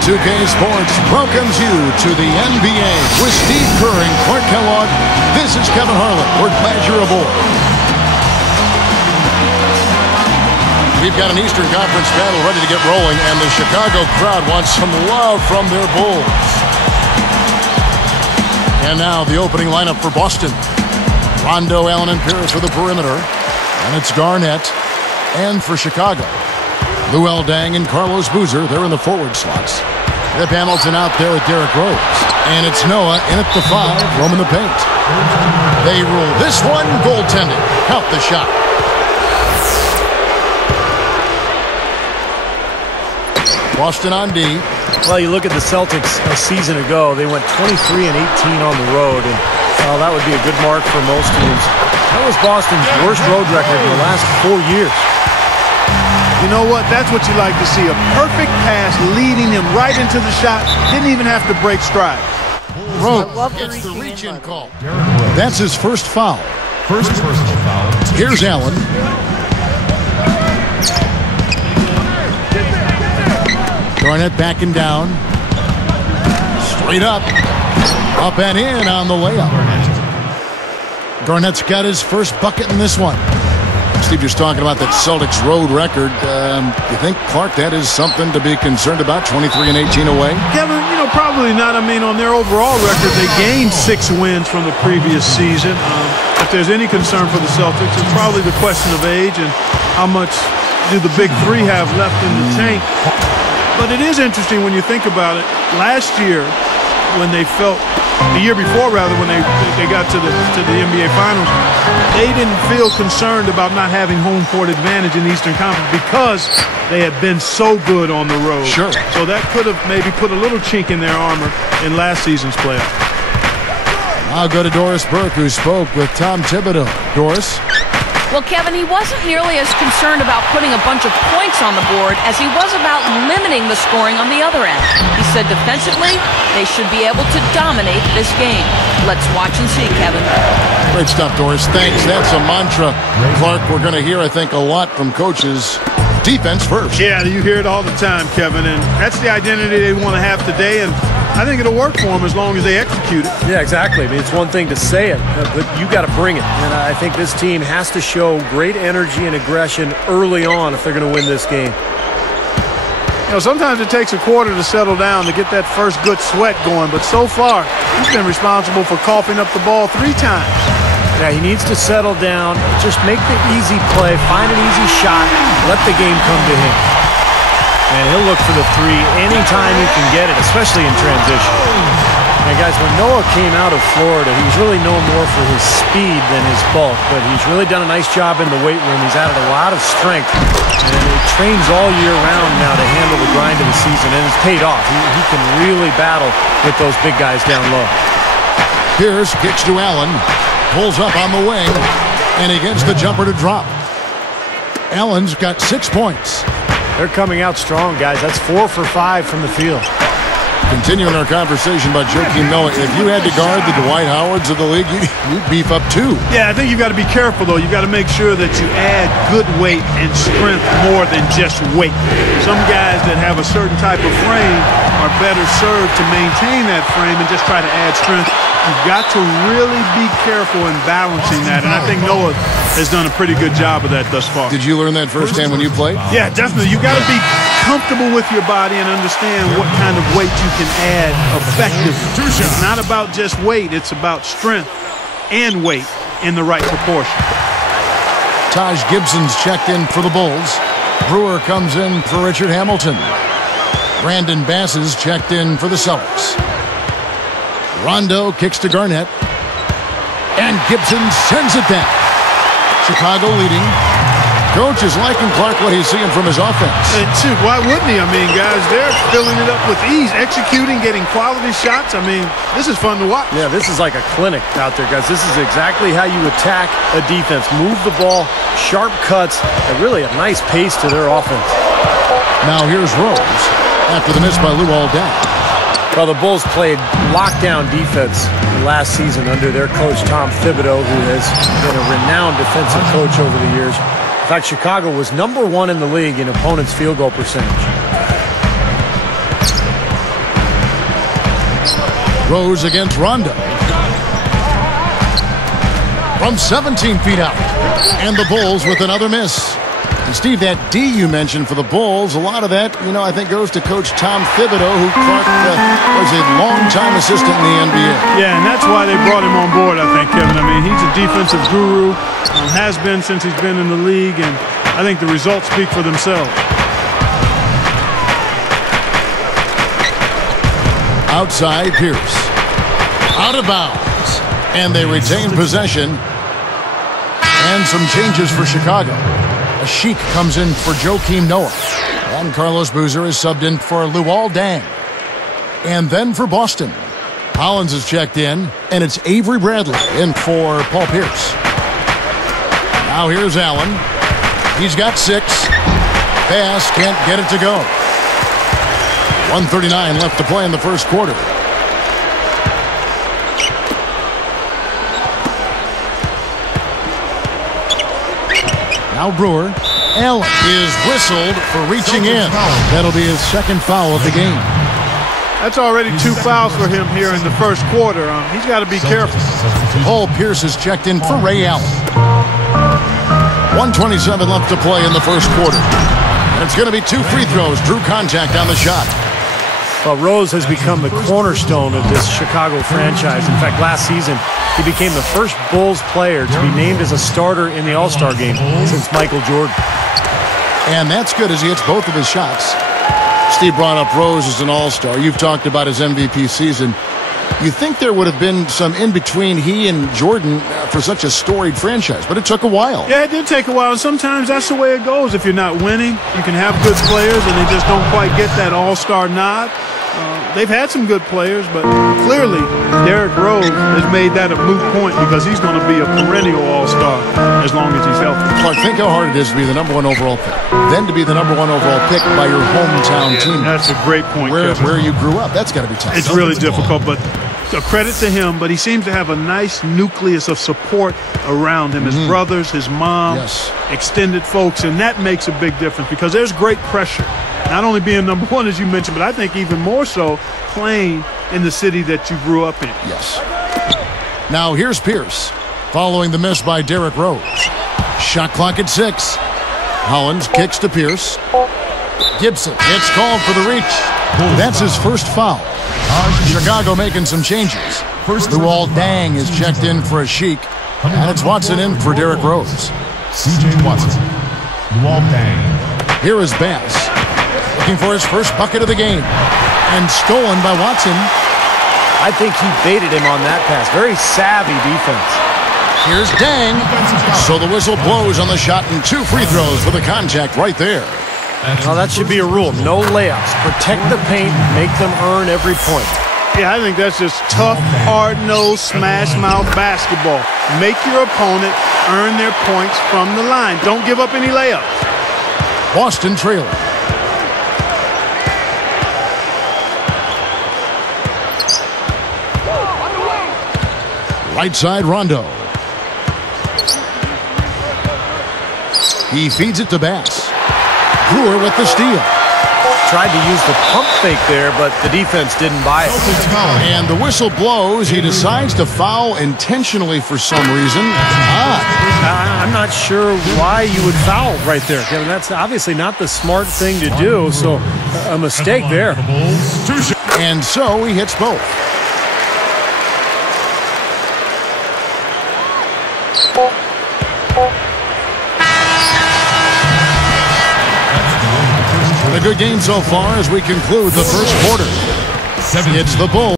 2K Sports welcomes you to the NBA with Steve Kerr and Clark Kellogg. This is Kevin Harlan. We're glad you're aboard. We've got an Eastern Conference battle ready to get rolling, and the Chicago crowd wants some love from their Bulls. And now the opening lineup for Boston. Rondo, Allen, and Pierce for the perimeter. And it's Garnett. And for Chicago, Luol Deng and Carlos Boozer, they're in the forward slots. Rip Hamilton out there with Derrick Rose. And it's Noah in at the 5, roaming the paint. They rule this one goaltending. Count the shot. Boston on D. Well, you look at the Celtics a season ago, they went 23-18 on the road, and that would be a good mark for most teams. That was Boston's worst road record in the last 4 years. You know what? That's what you like to see. A perfect pass leading him right into the shot. Didn't even have to break stride. Rose gets the reach-in call. That's his first foul. First personal foul. Here's Allen. Garnett backing down. Straight up. Up and in on the layup. Garnett's got his first bucket in this one. Steve just talking about that Celtics road record. You think, Clark, that is something to be concerned about, 23-18 away? Kevin, probably not. I mean, on their overall record, they gained 6 wins from the previous season. If there's any concern for the Celtics, it's probably the question of age and how much do the big three have left in the tank. But it is interesting when you think about it. Last year, when they the year before rather, when they got to the NBA Finals, they didn't feel concerned about not having home court advantage in the Eastern Conference because they had been so good on the road. Sure. So that could have maybe put a little chink in their armor in last season's playoff. I'll go to Doris Burke, who spoke with Tom Thibodeau. Doris? Well, Kevin, he wasn't nearly as concerned about putting a bunch of points on the board as he was about limiting the scoring on the other end. He said defensively, they should be able to dominate this game. Let's watch and see, Kevin. Great stuff, Doris. Thanks. That's a mantra, Clark, we're going to hear, I think, a lot from coaches. Defense first. Yeah, you hear it all the time, Kevin, and that's the identity they want to have today, and I think it'll work for them as long as they execute it. Yeah, exactly. I mean, it's one thing to say it, but you got to bring it. And I think this team has to show great energy and aggression early on if they're going to win this game. Sometimes it takes a quarter to settle down to get that first good sweat going, but so far, he's been responsible for coughing up the ball 3 times. Yeah, he needs to settle down, just make the easy play, find an easy shot, let the game come to him. And he'll look for the 3 anytime he can get it, especially in transition. And guys, when Noah came out of Florida, he was really known more for his speed than his bulk, but he's really done a nice job in the weight room. He's added a lot of strength, and he trains all year round now to handle the grind of the season, and it's paid off. He can really battle with those big guys down low. Pierce kicks to Allen, pulls up on the wing, and he gets the jumper to drop. Allen's got 6 points. They're coming out strong, guys. That's 4 for 5 from the field. Continuing our conversation about Joakim Noah, if you had to guard the Dwight Howards of the league, you'd beef up too. Yeah, I think you've got to be careful, though. You've got to make sure that you add good weight and strength more than just weight. Some guys that have a certain type of frame are better served to maintain that frame and just try to add strength. You've got to really be careful in balancing that, and I think Noah has done a pretty good job of that thus far. Did you learn that firsthand when you played? Yeah, definitely. You've got to be comfortable with your body and understand what kind of weight you can add effectively. It's not about just weight. It's about strength and weight in the right proportion. Taj Gibson's checked in for the Bulls. Brewer comes in for Richard Hamilton. Brandon Bass is checked in for the Celtics. Rondo kicks to Garnett. And Gibson sends it down. Chicago leading. Coach is liking Clark what he's seeing from his offense. And shoot, why wouldn't he? I mean, guys, they're filling it up with ease, executing, getting quality shots. I mean, this is fun to watch. Yeah, this is like a clinic out there, guys. This is exactly how you attack a defense. Move the ball, sharp cuts, and really a nice pace to their offense. Now here's Rose after the miss by Luol Deng. Well, the Bulls played lockdown defense last season under their coach, Tom Thibodeau, who has been a renowned defensive coach over the years. In fact, Chicago was #1 in the league in opponents' field goal percentage. Rose against Rondo. From 17 feet out. And the Bulls with another miss. And Steve, that D you mentioned for the Bulls, a lot of that, I think goes to Coach Tom Thibodeau, who Clark was a long-time assistant in the NBA. Yeah, and that's why they brought him on board, I think, Kevin. I mean, he's a defensive guru, has been since he's been in the league, and I think the results speak for themselves. Outside Pierce. Out of bounds. And they retain possession. And some changes for Chicago. A Sheik comes in for Joakim Noah. And Carlos Boozer is subbed in for Luol Deng. And then for Boston, Hollins is checked in, and it's Avery Bradley in for Paul Pierce. Now here's Allen. He's got 6. Pass, can't get it to go. 1:39 left to play in the first quarter. Now Brewer. Allen is whistled for reaching in. That'll be his second foul of the game. That's already 2 fouls for him here in the first quarter. He's got to be careful. Paul Pierce is checked in for Ray Allen. 1:27 left to play in the first quarter. And it's going to be 2 free throws. Drew contact on the shot. Well, Rose has become the cornerstone of this Chicago franchise. In fact, last season, he became the first Bulls player to be named as a starter in the All-Star game since Michael Jordan. And that's good as he hits both of his shots. Steve brought up Rose as an All-Star. You've talked about his MVP season. You think there would have been some in-between he and Jordan for such a storied franchise, but it took a while. Yeah, it did take a while, and sometimes that's the way it goes. If you're not winning, you can have good players, and they just don't quite get that all-star nod. They've had some good players, but clearly Derrick Rose has made that a moot point because he's going to be a perennial all-star as long as he's healthy. Clark, think how hard it is to be the #1 overall pick, then to be the #1 overall pick by your hometown team. That's a great point, where you grew up. That's got to be tough. It's really difficult, but a credit to him, but he seems to have a nice nucleus of support around him. His brothers, his mom, extended folks, and that makes a big difference because there's great pressure. Not only being #1, as you mentioned, but I think even more so playing in the city that you grew up in. Yes. Now here's Pierce following the miss by Derrick Rose. Shot clock at 6. Hollins kicks to Pierce. Gibson gets called for the reach. That's his first foul. Chicago making some changes. Luol Deng is checked in for a Sheik. And it's Watson in for Derrick Rose. C.J. Watson. Luol Deng. Here is Bass. Looking for his first bucket of the game. And stolen by Watson. I think he baited him on that pass. Very savvy defense. Here's Deng. So the whistle blows on the shot and 2 free throws for the contact right there. Well, that should be a rule. No layups. Protect the paint. Make them earn every point. Yeah, I think that's just tough, hard-nosed, smash-mouth basketball. Make your opponent earn their points from the line. Don't give up any layups. Boston trailing. Right side, Rondo. He feeds it to Bass. Brewer with the steal. Tried to use the pump fake there, but the defense didn't buy it. And the whistle blows. He decides to foul intentionally for some reason. I'm not sure why you would foul right there, Kevin. That's obviously not the smart thing to do, so a mistake there. And so he hits both. A good game so far as we conclude the first quarter. It's the Bulls.